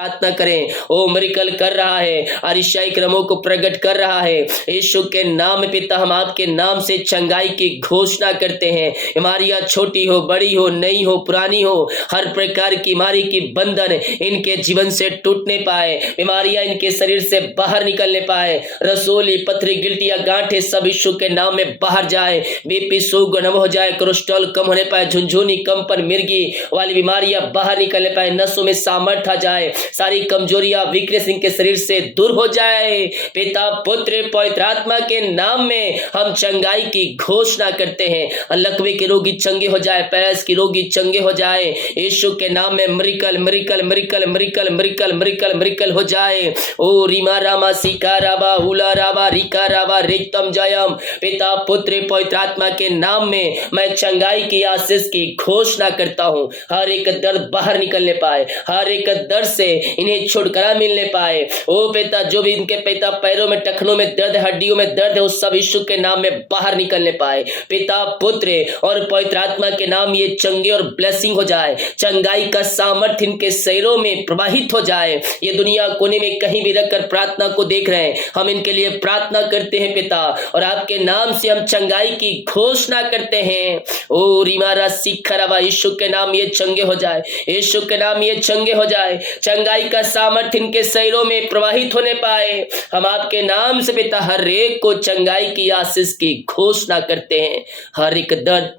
प्रार्थना करें। ओ मिरेकल कर रहा है, अरिशाई क्रमों को प्रकट कर रहा है। यीशु के नाम में पिता हम आपके नाम से चंगाई की घोषणा करते हैं। बीमारियां छोटी हो, बड़ी हो, नई हो, पुरानी हो, हर प्रकार की बीमारी की बंधन इनके जीवन से टूटने पाए, बीमारियां इनके शरीर से बाहर निकलने पाए, रसोली, पथरी, गिल्टियां, गांठे सब यीशु के नाम में बाहर जाए, बीपी शुगर नम हो जाए, कोलेस्ट्रॉल कम होने पाए, झुनझुनी, कंपन, मिर्गी वाली बीमारियां बाहर निकलने पाए, नसों में सामर्थ्य आ जाए, सारी कमजोरियां, वीकनेस इनके शरीर से दूर हो जाए। पिता, पुत्र, पवित्र आत्मा के नाम में हम चंगाई की घोषणा करते हैं। लकवे के रोगी चंगे हो जाए, पैरस की रोगी चंगे हो जाए, यीशु के नाम में miracle miracle miracle miracle miracle miracle miracle हो जाए। ओ रीमा रामा सिका राबा हुला राबा रिका राबा रिक्तम जयम। पिता, पुत्र, पवित्र आत्मा के नाम में मैं चंगाई की आशीष की घोषणा करता हूं। हर एक दर्द बाहर निकलने पाए, हर एक दर्द से इन्हें छुटकारा मिलने पाए। ओ पिता, जो भी इनके पिता पैरों में, टखनों में दर्द, हड्डियों में दर्द है, उस सब यीशु के नाम में बाहर निकलने पाए। पिता, पुत्र और पवित्र आत्मा के नाम ये चंगे और ब्लेसिंग हो जाए। चंगाई का सामर्थ्य इनके शरीरों में प्रवाहित हो जाए। ये दुनिया कोने में कहीं भी रखकर प्रार्थना को देख रहे हैं, हम इनके लिए प्रार्थना करते हैं पिता, और आपके नाम से हम चंगाई की घोषणा करते हैं। ओ रीमारा सिखरावा, यीशु के नाम ये चंगे हो जाए, यीशु के नाम ये चंगे हो जाए। चंगाई का सामर्थ्य इनके शरीरों में प्रवाहित होने पाए। हम आपके नाम से पिता हर एक को चंगाई की आशीष की घोषणा करते हैं। हर एक दर्द,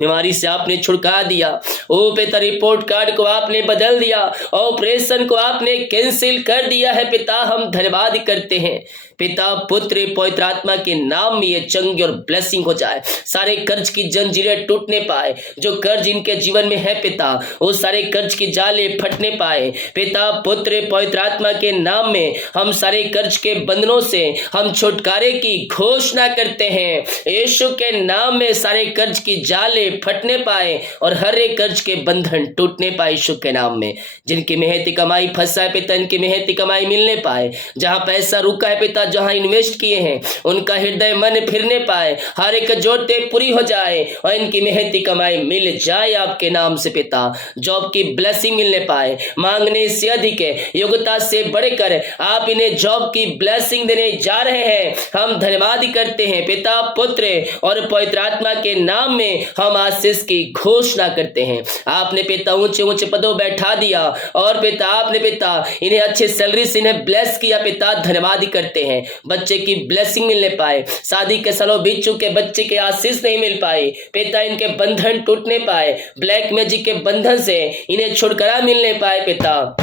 बीमारी से आपने छुड़का दिया। ओ पिता, रिपोर्ट कार्ड को आपने बदल दिया, ऑपरेशन को आपने कैंसिल कर दिया है। पिता, हम धन्यवाद करते हैं। पिता, पुत्र, पवित्र आत्मा के नाम में ये चंगे और ब्लेसिंग हो जाए। सारे कर्ज की जंजीरें टूटने पाए, जो कर्ज इनके जीवन में है पिता, वो सारे कर्ज की जाले फटने पाए। पिता, पुत्र, पवित्र आत्मा के नाम में हम सारे कर्ज के बंधनों से हम छुटकारे की घोषणा करते हैं। यीशु के नाम में सारे कर्ज की जाले फटने पाए और हर एक कर्ज के बंधन टूटने पाए। यीशु के नाम में जिनकी मेहनती कमाई फंसा है पिता, इनकी मेहनती कमाई मिलने पाए। जहां पैसा रुका है पिता, जहां इन्वेस्ट किए हैं, उनका हृदय मन फिरने पाए, हर एक जरूरतें पूरी हो जाए और इनकी मेहनती कमाई मिल जाए आपके नाम से पिता। जॉब की ब्लेसिंग मिलने पाए, मांगने से अधिक है, योग्यता से बढ़कर आप इन्हें जॉब की ब्लेसिंग देने जा रहे हैं। हम धन्यवाद करते हैं पिता, पुत्र और पवित्र आत्मा के नाम में हम आशीष की घोषणा करते हैं। आपने पिता ऊंचे ऊंचे पदों बैठा दिया और पिता आपने पिता इन्हें अच्छे सैलरी से इन्हें ब्लेस किया पिता, धन्यवाद करते हैं। बच्चे की ब्लेसिंग मिलने पाए, शादी के सालों बीत चुके बच्चे के आशीष नहीं मिल पाई पिता, इनके बंधन टूटने पाए, ब्लैक मैजिक के बंधन से इन्हें छुटकारा मिलने पाए पिता।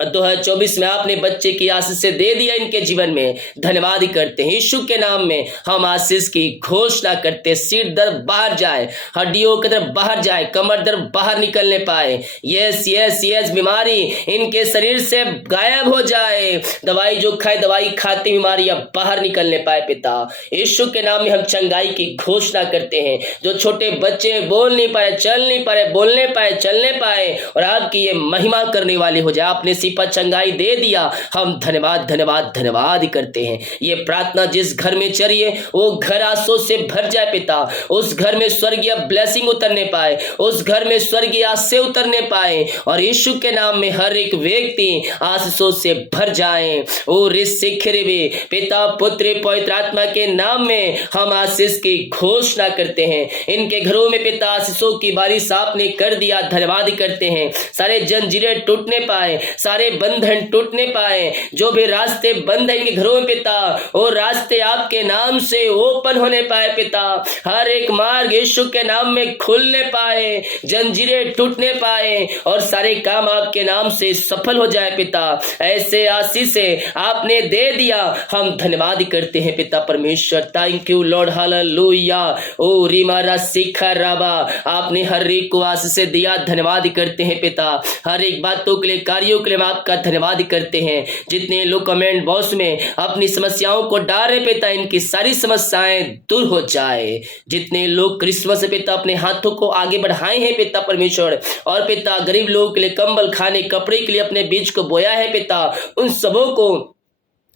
2024 में आपने बच्चे की आशीष से दे दिया इनके जीवन में, धन्यवाद करते हैं। यीशु के नाम में हम आशीष की घोषणा करते हैं। सिर दर्द बाहर जाए, हड्डियों की तरफ बाहर जाए, कमर दर्द बाहर निकलने पाए। यस यस यस, बीमारी इनके शरीर से गायब हो जाए। दवाई जो खाए, दवाई खाती बीमारियां बाहर निकलने पाए पिता। यीशु के नाम में हम चंगाई की घोषणा करते हैं। जो छोटे बच्चे बोल नहीं पाए, चल नहीं पाए, बोलने पाए, चलने पाए, और आपकी ये महिमा करने वाले हो जाए। आपने पर चंगाई दे दिया, हम धन्यवाद धन्यवाद धन्यवाद करते हैं। ये प्रार्थना जिस घर में चलिए वो घर आशीषों से भर जाए पिता, उस घर में स्वर्गीय ब्लेसिंग उतरने पाए, उस घर में स्वर्गीय आशीष उतरने पाए, और यीशु के नाम में हर एक व्यक्ति आशीषों से भर जाए। ओ रिसिखरेवे, पिता, पुत्र, पवित्र आत्मा के नाम में हम आशीष की घोषणा करते हैं। इनके घरों में पिता आशीषों की बारिश आपने कर दिया, धन्यवाद करते हैं। सारे जंजीरें टूटने पाए, सारे बंधन टूटने पाए, जो भी रास्ते बंद है इनके घरों में पिता, वो रास्ते आपके नाम से ओपन होने पाए पिता। हर एक मार्ग यीशु के नाम में खुलने पाए, जंजीरें टूटने पाए, और सारे काम आपके नाम से सफल हो जाए पिता। ऐसे आशीष आपने दे दिया, हम धन्यवाद करते हैं पिता परमेश्वर। Thank you lord, hallelujah. ओ रीमारा सिखा राबा, आपने हर एक को आशीष दिया, धन्यवाद करते हैं पिता। हर एक बातों के लिए, कार्यों के लिए आपका धन्यवाद करते हैं। जितने लोग कमेंट बॉक्स में अपनी समस्याओं को डाल रहे पिता, इनकी सारी समस्याएं दूर हो जाए। जितने लोग क्रिसमस से पिता अपने हाथों को आगे बढ़ाए हैं पिता परमेश्वर, और पिता गरीब लोगों के लिए कंबल, खाने, कपड़े के लिए अपने बीज को बोया है पिता, उन सबों को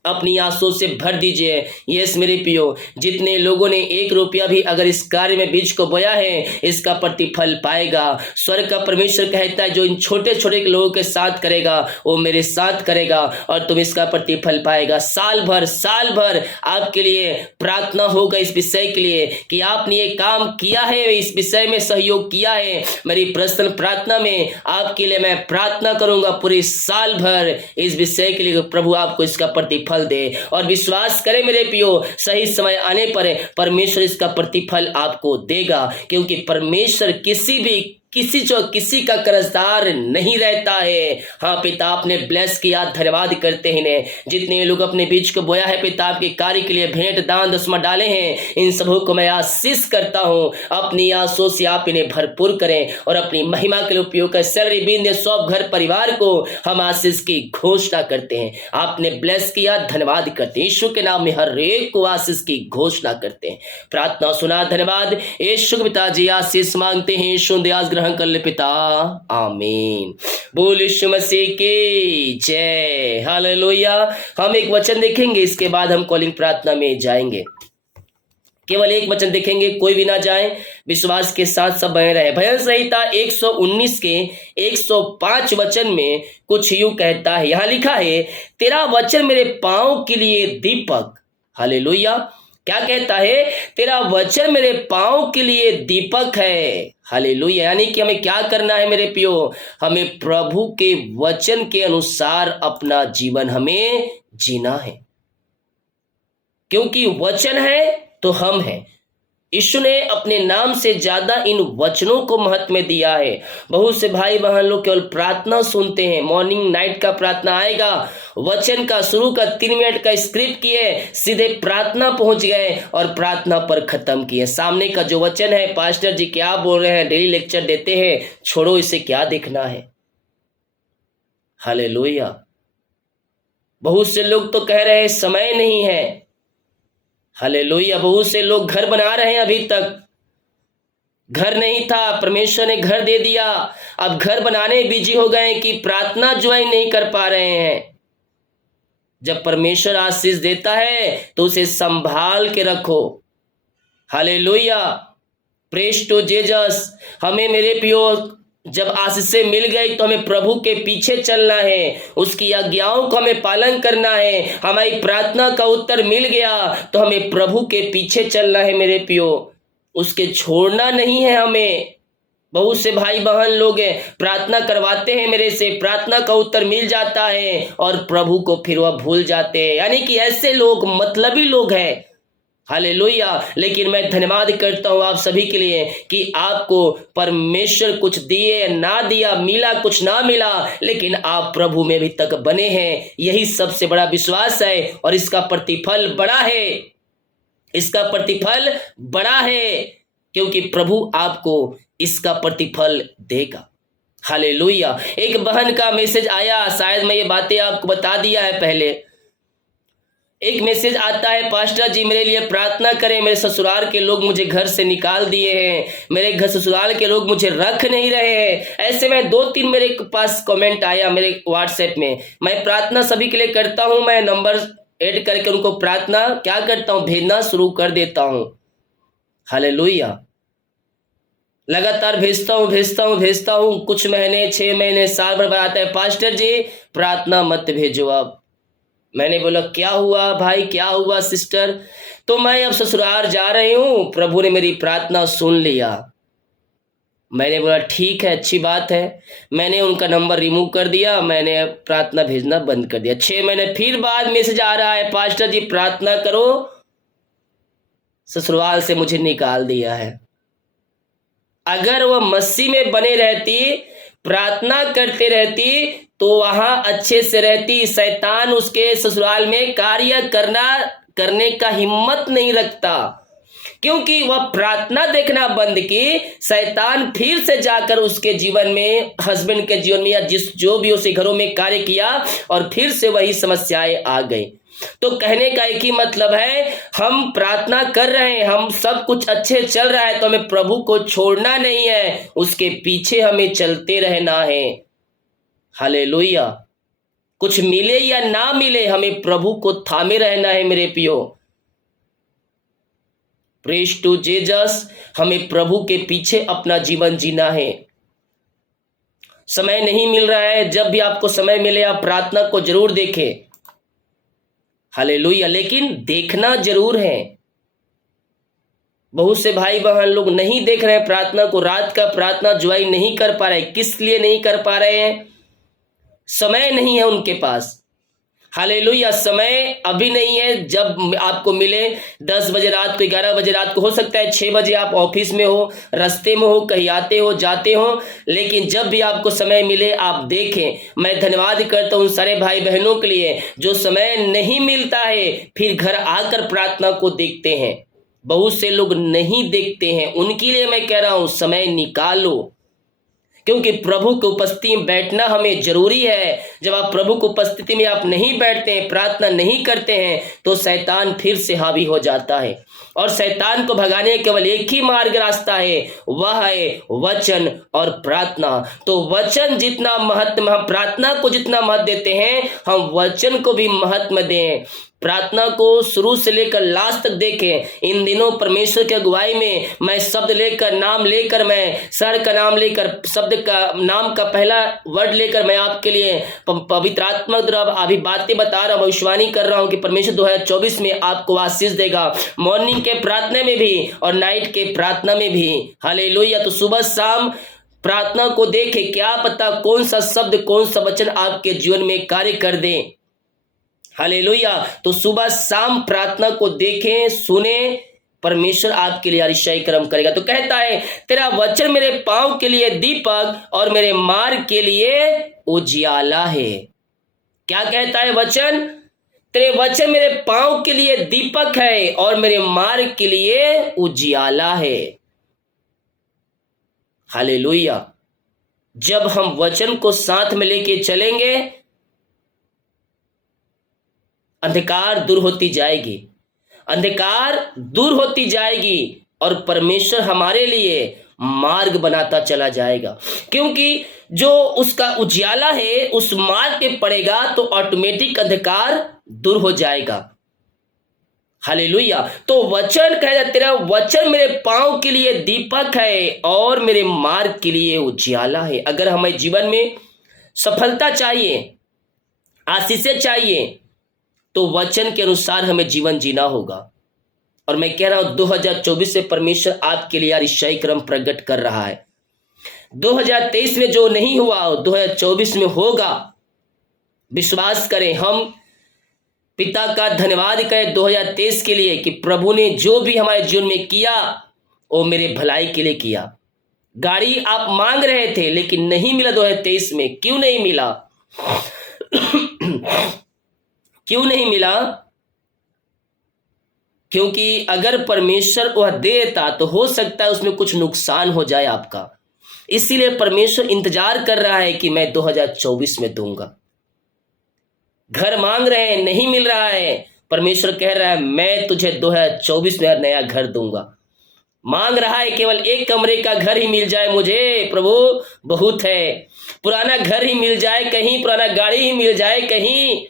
अपनी आंसू से भर दीजिए। यस मेरे पियो, जितने लोगों ने 1 रुपया भी अगर इस कार्य में बीज को बोया है, इसका प्रतिफल पाएगा। स्वर्ग का परमेश्वर कहता है जो इन छोटे छोटे लोगों के साथ करेगा वो मेरे साथ करेगा और तुम इसका प्रतिफल पाएगा। साल भर आपके लिए प्रार्थना होगा इस विषय के लिए कि आपने ये काम किया है, इस विषय में सहयोग किया है। मेरी पर्सनल प्रार्थना में आपके लिए मैं प्रार्थना करूंगा पूरे साल भर इस विषय के लिए, प्रभु आपको इसका प्रतिफल दे। और विश्वास करें मेरे पियो, सही समय आने पर परमेश्वर इसका प्रतिफल आपको देगा, क्योंकि परमेश्वर किसी का कर्जदार नहीं रहता है। हाँ पिता, आपने ब्लेस किया, धन्यवाद करते हैं। जितने लोग अपने बीज को बोया है पिता, आपके कार्य के लिए भेंट दान दसमा डाले हैं, इन सबों को मैं आशीष करता हूँ। अपनी आंसू से आप इन्हें भरपूर करें और अपनी महिमा के लिए उपयोग कर। सैलरी बीन सब घर परिवार को हम आशीष की घोषणा करते हैं। आपने ब्लेस किया, धन्यवाद करते हैं। यीशु के नाम में हर एक को आशीष की घोषणा करते हैं। प्रार्थना सुना, धन्यवाद। यीशु पिताजी आशीष मांगते हैं, यीशु दयास ग्रहण कर ले पिता, आमीन। बोल यीशु मसीह की जय, हालेलुया। हम एक वचन देखेंगे, इसके बाद हम कॉलिंग प्रार्थना में जाएंगे। केवल एक वचन देखेंगे, कोई भी ना जाए, विश्वास के साथ सब बने रहे। भजन संहिता 119 के 105 वचन में कुछ यूं कहता है, यहां लिखा है, तेरा वचन मेरे पांव के लिए दीपक, हालेलुया। क्या कहता है? तेरा वचन मेरे पांव के लिए दीपक है, हालेलुया। यानी कि हमें क्या करना है मेरे पियो? हमें प्रभु के वचन के अनुसार अपना जीवन हमें जीना है, क्योंकि वचन है तो हम हैं। यीशु ने अपने नाम से ज्यादा इन वचनों को महत्व में दिया है। बहुत से भाई बहन लोग केवल प्रार्थना सुनते हैं, मॉर्निंग नाइट का प्रार्थना आएगा, वचन का शुरू का 3 मिनट का स्क्रिप्ट किए, सीधे प्रार्थना पहुंच गए और प्रार्थना पर खत्म किए। सामने का जो वचन है, पास्टर जी क्या बोल रहे हैं, डेली लेक्चर देते हैं, छोड़ो, इसे क्या देखना है। हालेलुया। बहुत से लोग तो कह रहे हैं समय नहीं है, हालेलुया। बहुत से लोग घर बना रहे हैं, अभी तक घर नहीं था, परमेश्वर ने घर दे दिया, अब घर बनाने बिजी हो गए कि प्रार्थना ज्वाइन नहीं कर पा रहे हैं। जब परमेश्वर आशीष देता है तो उसे संभाल के रखो, हालेलुया। Praise to Jesus. हमें मेरे पियो जब आशीषें मिल गई तो हमें प्रभु के पीछे चलना है, उसकी आज्ञाओं को हमें पालन करना है। हमारी प्रार्थना का उत्तर मिल गया तो हमें प्रभु के पीछे चलना है मेरे पियो, उसके छोड़ना नहीं है हमें। बहुत से भाई बहन लोग प्रार्थना करवाते हैं मेरे से, प्रार्थना का उत्तर मिल जाता है और प्रभु को फिर वह भूल जाते हैं। यानी कि ऐसे लोग मतलबी लोग हैं, हालेलुया। लेकिन मैं धन्यवाद करता हूं आप सभी के लिए कि आपको परमेश्वर कुछ दिए ना दिया, मिला कुछ ना मिला, लेकिन आप प्रभु में भी तक बने हैं। यही सबसे बड़ा विश्वास है और इसका प्रतिफल बड़ा है, इसका प्रतिफल बड़ा है, क्योंकि प्रभु आपको इसका प्रतिफल देगा। हालेलुया। एक बहन का मैसेज आया, शायद मैं ये बातें आपको बता दिया है पहले। एक मैसेज आता है, पास्टर जी मेरे लिए प्रार्थना करें, मेरे ससुराल के लोग मुझे घर से निकाल दिए हैं, मेरे घर ससुराल के लोग मुझे रख नहीं रहे हैं। ऐसे में 2-3 मेरे पास कमेंट आया मेरे व्हाट्सएप में। मैं प्रार्थना सभी के लिए करता हूं, मैं नंबर ऐड करके उनको प्रार्थना क्या करता हूं, भेजना शुरू कर देता हूं। हालेलुया। लगातार भेजता हूं, कुछ महीने, 6 महीने, साल भर आता है, पास्टर जी प्रार्थना मत भेजो आप। मैंने बोला क्या हुआ भाई, क्या हुआ सिस्टर? तो मैं अब ससुराल जा रही हूं, प्रभु ने मेरी प्रार्थना सुन लिया। मैंने बोला ठीक है, अच्छी बात है। मैंने उनका नंबर रिमूव कर दिया, मैंने प्रार्थना भेजना बंद कर दिया। 6 महीने फिर बाद मैसेज आ रहा है, पास्टर जी प्रार्थना करो, ससुराल से मुझे निकाल दिया है। अगर वह मसीह में बने रहती, प्रार्थना करते रहती, तो वहां अच्छे से रहती। शैतान उसके ससुराल में कार्य करने का हिम्मत नहीं रखता, क्योंकि वह प्रार्थना देखना बंद की। शैतान फिर से जाकर उसके जीवन में, हस्बैंड के जीवन में, या जो भी उसे घरों में कार्य किया, और फिर से वही समस्याएं आ गई। तो कहने का एक ही मतलब है, हम प्रार्थना कर रहे हैं, हम सब कुछ अच्छे चल रहा है, तो हमें प्रभु को छोड़ना नहीं है, उसके पीछे हमें चलते रहना है। हालेलुया। कुछ मिले या ना मिले, हमें प्रभु को थामे रहना है मेरे पियो। प्रेज टू जीसस, हमें प्रभु के पीछे अपना जीवन जीना है। समय नहीं मिल रहा है, जब भी आपको समय मिले आप प्रार्थना को जरूर देखें, हालेलुया। लेकिन देखना जरूर है। बहुत से भाई बहन लोग नहीं देख रहे हैं प्रार्थना को, रात का प्रार्थना ज्वाइन नहीं कर पा रहे। किस लिए नहीं कर पा रहे हैं? समय नहीं है उनके पास। हालेलुया, समय अभी नहीं है। जब आपको मिले 10 बजे रात को, 11 बजे रात को, हो सकता है 6 बजे आप ऑफिस में हो, रास्ते में हो, कहीं आते हो जाते हो, लेकिन जब भी आपको समय मिले आप देखें। मैं धन्यवाद करता हूं उन सारे भाई बहनों के लिए जो समय नहीं मिलता है फिर घर आकर प्रार्थना को देखते हैं। बहुत से लोग नहीं देखते हैं, उनके लिए मैं कह रहा हूं समय निकालो, क्योंकि प्रभु की उपस्थिति में बैठना हमें जरूरी है। जब आप प्रभु की उपस्थिति में आप नहीं बैठते हैं, प्रार्थना नहीं करते हैं, तो शैतान फिर से हावी हो जाता है। और शैतान को भगाने केवल एक ही मार्ग रास्ता है, वह है वचन और प्रार्थना। तो वचन जितना महत्व, हम प्रार्थना को जितना महत्व देते हैं, हम वचन को भी महत्व दें। प्रार्थना को शुरू से लेकर लास्ट तक देखें। इन दिनों परमेश्वर की अगुवाई में मैं शब्द लेकर, नाम लेकर, मैं सर का नाम लेकर, शब्द का नाम का पहला वर्ड लेकर मैं आपके लिए पवित्र आत्मा द्वारा अभी बातें बता रहा हूं, भविष्यवाणी कर रहा हूं कि परमेश्वर 2024 में आपको आशीष देगा। मॉर्निंग के प्रार्थना में भी और नाइट के प्रार्थना में भी, हालेलुया। तो सुबह शाम प्रार्थना को देखें, क्या पता कौन सा शब्द, कौन सा वचन आपके जीवन में कार्य कर दे। हालेलुया। तो सुबह शाम प्रार्थना को देखें, सुने, परमेश्वर आपके लिए अतिशय कर्म करेगा। तो कहता है, तेरा वचन मेरे पांव के लिए दीपक और मेरे मार्ग के लिए उजियाला है। क्या कहता है वचन? तेरे वचन मेरे पांव के लिए दीपक है और मेरे मार्ग के लिए उजियाला है। हालेलुया। जब हम वचन को साथ में लेके चलेंगे, अंधकार दूर होती जाएगी, अंधकार दूर होती जाएगी और परमेश्वर हमारे लिए मार्ग बनाता चला जाएगा। क्योंकि जो उसका उजियाला है उस मार्ग पे पड़ेगा तो ऑटोमेटिक अंधकार दूर हो जाएगा। हालेलुया। तो वचन कह रहा, तेरा वचन मेरे पांव के लिए दीपक है और मेरे मार्ग के लिए उजियाला है। अगर हमें जीवन में सफलता चाहिए, आशीषें चाहिए, तो वचन के अनुसार हमें जीवन जीना होगा। और मैं कह रहा हूं 2024 से परमेश्वर आपके लिए अतिशय कर्म प्रकट कर रहा है। 2023 में जो नहीं हुआ 2024 में होगा, विश्वास करें। हम पिता का धन्यवाद करें 2023 के लिए कि प्रभु ने जो भी हमारे जीवन में किया वो मेरे भलाई के लिए किया। गाड़ी आप मांग रहे थे लेकिन नहीं मिला 2023 में। क्यों नहीं मिला? क्यों नहीं मिला? क्योंकि अगर परमेश्वर वह देता तो हो सकता है उसमें कुछ नुकसान हो जाए आपका। इसीलिए परमेश्वर इंतजार कर रहा है कि मैं 2024 में दूंगा। घर मांग रहे हैं, नहीं मिल रहा है, परमेश्वर कह रहा है मैं तुझे 2024 में नया घर दूंगा। मांग रहा है केवल एक कमरे का घर ही मिल जाए मुझे, प्रभु बहुत है। पुराना घर ही मिल जाए कहीं, पुराना गाड़ी ही मिल जाए कहीं,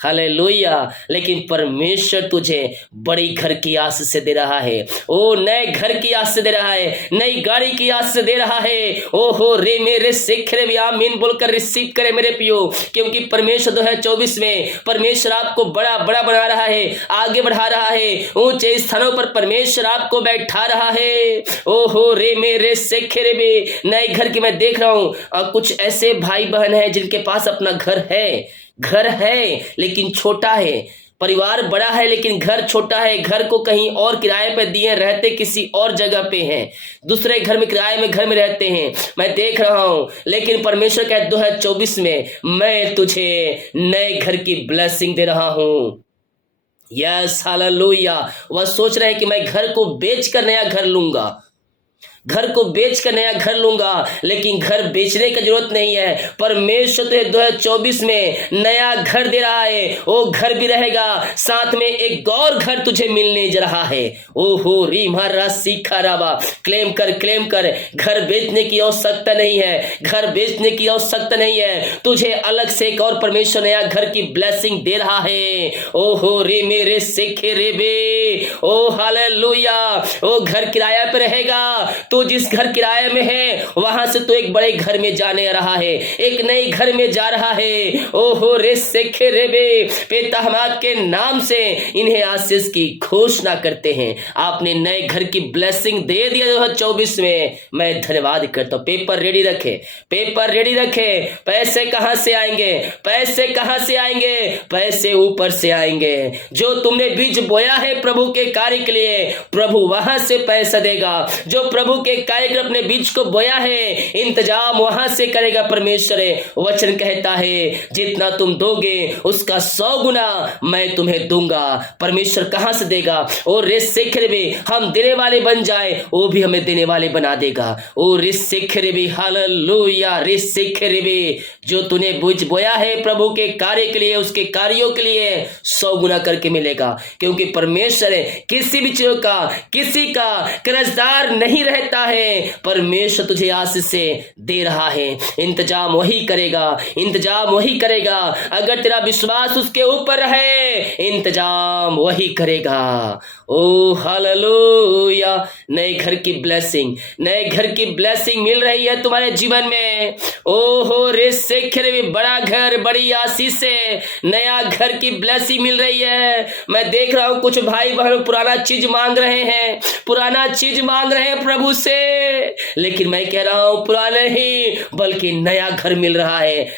हालेलुया। लेकिन परमेश्वर तुझे बड़ी घर की आस से दे रहा है। ओ नए घर की आस से दे रहा है, नई गाड़ी की आस से दे रहा है। ओहो रे मेरे सिखरे भी आमीन बोलकर रिसीव करे मेरे पियो। क्योंकि परमेश्वर 2024 में परमेश्वर आपको बड़ा बड़ा बना रहा है, आगे बढ़ा रहा है, ऊंचे स्थानों पर परमेश्वर आपको बैठा रहा है। ओहो रे मेरे सिखरे भी नए घर की मैं देख रहा हूं। कुछ ऐसे भाई बहन हैं जिनके पास अपना घर है लेकिन छोटा है, परिवार बड़ा है लेकिन घर छोटा है। घर को कहीं और किराए पे दिए, रहते किसी और जगह पे हैं, दूसरे घर में किराए में घर में रहते हैं। मैं देख रहा हूं, लेकिन परमेश्वर कहता है 2024 में मैं तुझे नए घर की ब्लेसिंग दे रहा हूं। Yes hallelujah. वह सोच रहे हैं कि मैं घर को बेचकर नया घर लूंगा। घर को बेच कर नया घर लूंगा, लेकिन घर बेचने की जरूरत नहीं है। परमेश्वर तुझे 2024 में नया घर दे रहा है। वो घर भी रहेगा, साथ में एक और घर तुझे मिलने जा रहा है। ओहो रीमा सीखा राबा, क्लेम कर। घर बेचने की आवश्यकता नहीं है, घर बेचने की आवश्यकता नहीं है। तुझे अलग से एक और परमेश्वर नया घर की ब्लेसिंग दे रहा है। ओहो रे मेरे सेखे रे बे, ओ हालेलुया। वो घर किराया पे रहेगा। तो जिस घर किराए में है वहां से तो एक बड़े घर में जाने रहा है, एक नए घर में जा रहा है। ओहो रे सेखे रे बे, पिता हम आपके नाम से इन्हें आशीष की घोषणा करते हैं। आपने नए घर की ब्लेसिंग दे दिया 2024 में, मैं धन्यवाद करता हूं। पेपर रेडी रखे। पैसे कहां से आएंगे? पैसे ऊपर से आएंगे। जो तुमने बीज बोया है प्रभु के कार्य के लिए, प्रभु वहां से पैसा देगा। जो प्रभु के कार्य के अपने बीज को बोया है, इंतजाम वहां से करेगा परमेश्वर। वचन कहता है जितना तुम दोगे उसका 100 गुना मैं तुम्हें दूंगा। परमेश्वर कहां से देगा? और रिस्सेखरे हम देने वाले बन जाए, वो भी हमें देने वाले बना देगा। ओ रिस्सेखरे हालेलुया। रिस्सेखरे जो तूने बीज बोया है प्रभु के कार्य के लिए, उसके कार्यों के लिए 100 गुना करके मिलेगा। क्योंकि परमेश्वर किसी भी चीज का, किसी का कर्जदार नहीं रहता है। परमेश्वर तुझे आशीष से दे रहा है। इंतजाम वही करेगा। अगर तेरा विश्वास उसके ऊपर है, इंतजाम वही करेगा। ओ हालेलुया। नए घर की ब्लेसिंग मिल रही है तुम्हारे जीवन में। ओहो रे सेखरे, बड़ा घर, बड़ी आशीष से नया घर की ब्लेसिंग मिल रही है। मैं देख रहा हूं कुछ भाई बहन पुराना चीज मांग रहे हैं प्रभु से, लेकिन मैं कह रहा हूं पुराना ही बल्कि नया घर मिल रहा है,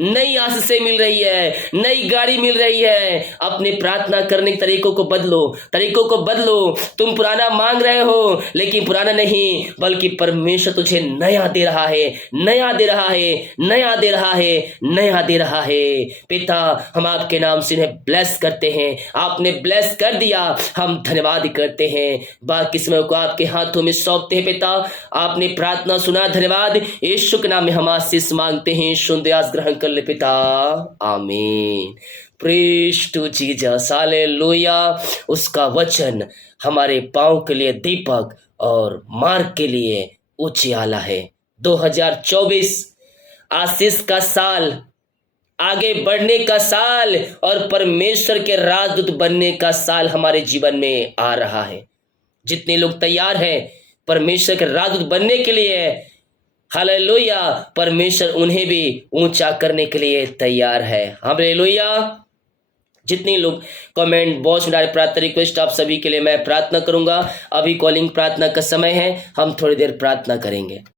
नई आशीषें मिल रही है, नई गाड़ी मिल रही है। अपने प्रार्थना करने के तरीकों को बदलो। तुम पुराना मांग रहे हो, लेकिन पुराना नहीं बल्कि परमेश्वर तुझे नया दे रहा है। पिता हम आपके नाम से इन्हें ब्लेस करते हैं। आपने ब्लेस कर दिया, हम धन्यवाद करते हैं। बाकी समय को आपके हाथों में सौंपते हैं। पिता आपने प्रार्थना सुना, धन्यवाद। यीशु के नाम में हम आशीष मांगते हैं। सुनते आस ग्रहण कर ले पिता, आमीन। Praise to Jesus, hallelujah. उसका वचन हमारे पांव के लिए दीपक और मार्ग के लिए उजियाला है। 2024 आशीष का साल, आगे बढ़ने का साल और परमेश्वर के राजदूत बनने का साल हमारे जीवन में आ रहा है। जितने लोग तैयार हैं परमेश्वर के राजदूत बनने के लिए, हालेलुया, परमेश्वर उन्हें भी ऊंचा करने के लिए तैयार है। हालेलुया। जितने लोग कमेंट बॉक्स में डाले प्रार्थना रिक्वेस्ट, आप सभी के लिए मैं प्रार्थना करूंगा। अभी कॉलिंग प्रार्थना का समय है, हम थोड़ी देर प्रार्थना करेंगे।